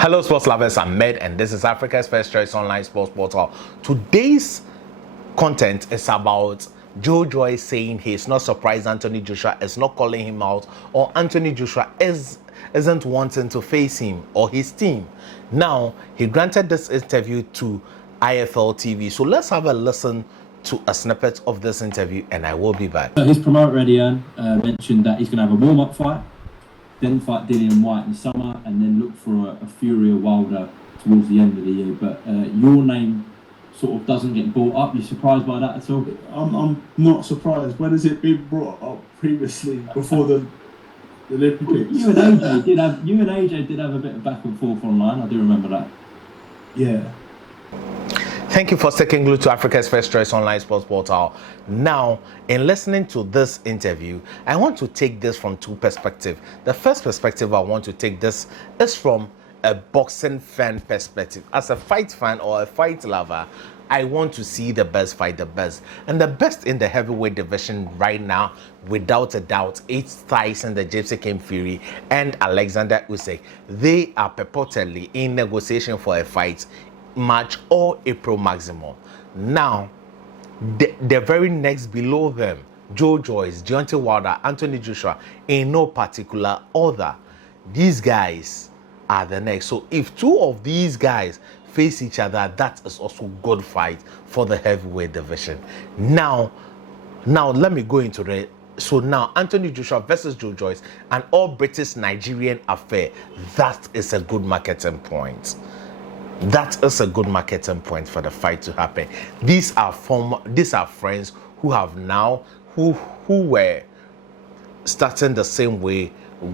Hello sports lovers, I'm Med and this is Africa's first choice online sports portal. Today's content is about Joyce saying he's not surprised Anthony Joshua is not calling him out, or Anthony Joshua isn't wanting to face him or his team. Now, he granted this interview to IFL TV. So let's have a listen to a snippet of this interview and I will be back. His promoter, Eddie mentioned that he's going to have a warm-up fight, then fight Dillian White in the summer, and then look for a Fury or Wilder towards the end of the year. But your name sort of doesn't get brought up. You surprised by that at all? I'm not surprised. When has it been brought up previously before the Olympics? You and AJ did have a bit of back and forth online. I do remember that. Yeah. Thank you for sticking glued to Africa's first choice online sports portal. Now, in listening to this interview, I want to take this from two perspectives. The first perspective I want to take this is from a boxing fan perspective. As a fight fan or a fight lover, I want to see the best fight the best. And the best in the heavyweight division right now, without a doubt, it's Tyson, the Gypsy King Fury, and Alexander Usyk. They are purportedly in negotiation for a fight March or April maximum. Now, the very next below them, Joyce, Deontay Wilder, Anthony Joshua, in no particular order. These guys are the next. So if two of these guys face each other, that is also good fight for the heavyweight division. Now let me go into the. So now Anthony Joshua versus Joyce, an all British Nigerian affair. That is a good marketing point. That is a good marketing point for the fight to happen. These are friends who have now who were starting the same way,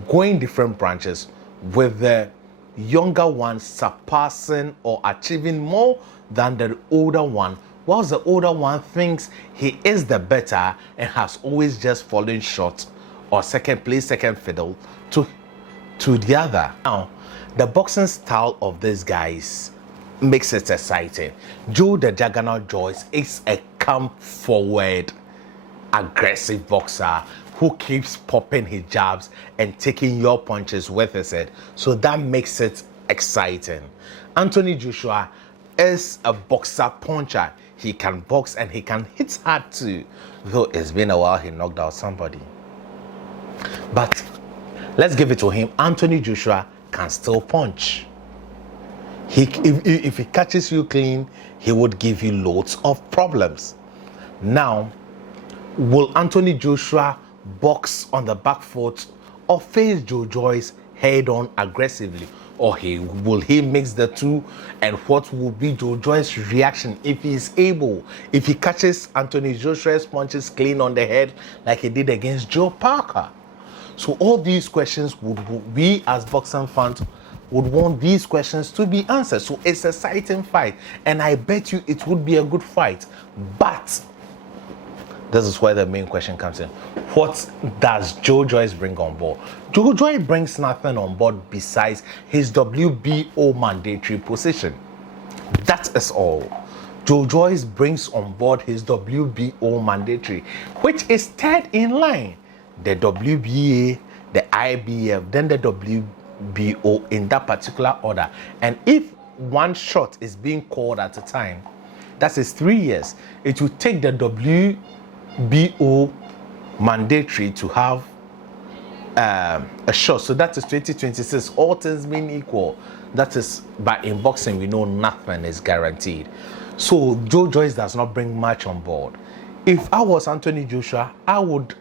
going different branches, with the younger one surpassing or achieving more than the older one, whilst the older one thinks he is the better and has always just fallen short or second fiddle to the other. Now, the boxing style of these guys makes it exciting. Joe the Juggernaut Joyce is a come forward, aggressive boxer who keeps popping his jabs and taking your punches with his head. So that makes it exciting. Anthony Joshua is a boxer puncher. He can box and he can hit hard too. Though it's been a while he knocked out somebody. But let's give it to him. Anthony Joshua can still punch. If he catches you clean, he would give you loads of problems. Now, will Anthony Joshua box on the back foot or face Joyce head on aggressively? Or will he mix the two? And what will be Joyce's reaction if he is able? If he catches Anthony Joshua's punches clean on the head like he did against Joe Parker? So all these questions would we as boxing fans would want these questions to be answered. So it's an exciting fight, and I bet you it would be a good fight. But this is where the main question comes in. What does Joyce bring on board? Joyce brings nothing on board besides his WBO mandatory position. That is all. Joyce brings on board his WBO mandatory, which is third in line. The WBA, the IBF, then the WBO in that particular order. And if one shot is being called at a time, that is 3 years. It will take the WBO mandatory to have a shot. So that is 2026. All things being equal, that is. But in boxing, we know nothing is guaranteed. So Joyce does not bring much on board. If I was Anthony Joshua, I would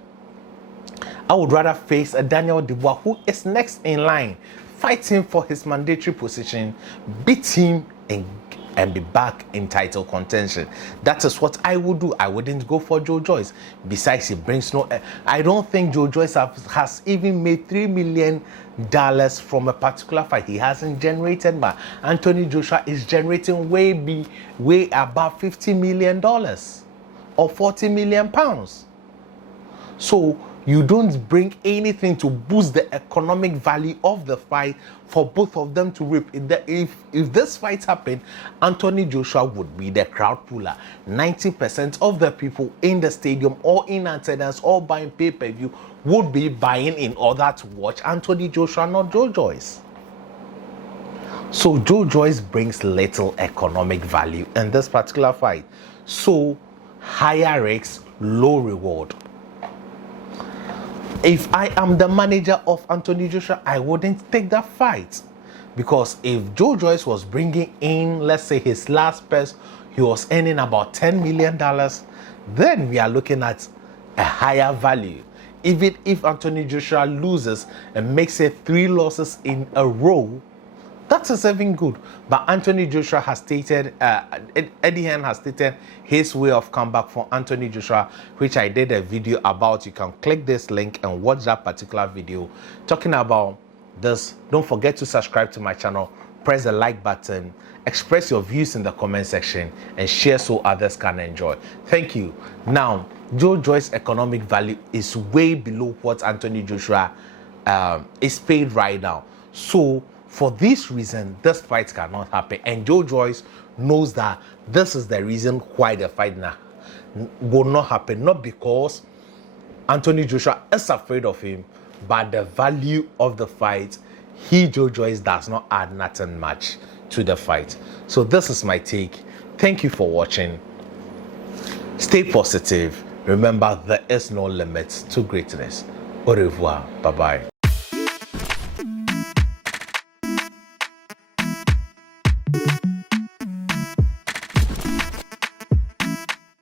rather face a Daniel Dubois who is next in line, fight him for his mandatory position, beat him and be back in title contention. That is what I would do. I wouldn't go for Joyce. Besides, he brings no. I don't think Joyce has even made $3 million from a particular fight. He hasn't generated, but Anthony Joshua is generating way above $50 million or 40 million pounds. So you don't bring anything to boost the economic value of the fight for both of them to reap. If this fight happened, Anthony Joshua would be the crowd puller. 90% of the people in the stadium or in attendance or buying pay-per-view would be buying in order to watch Anthony Joshua, not Joyce. So Joe Joyce brings little economic value in this particular fight. So higher risk, low reward. If I am the manager of Anthony Joshua, I wouldn't take that fight. Because if Joe Joyce was bringing in, let's say his last purse, he was earning about $10 million, then we are looking at a higher value. Even if Anthony Joshua loses and makes it 3 losses in a row, that is even good. But Anthony Joshua has stated, Eddie Hearn has stated his way of comeback for Anthony Joshua, which I did a video about. You can click this link and watch that particular video talking about this. Don't forget to subscribe to my channel, press the like button, express your views in the comment section, and share so others can enjoy. Thank you. Now, Joe Joyce's economic value is way below what Anthony Joshua is paid right now. So for this reason, this fight cannot happen. And Joe Joyce knows that this is the reason why the fight will not happen. Not because Anthony Joshua is afraid of him, but the value of the fight, Joe Joyce, does not add nothing much to the fight. So this is my take. Thank you for watching. Stay positive. Remember, there is no limit to greatness. Au revoir. Bye-bye.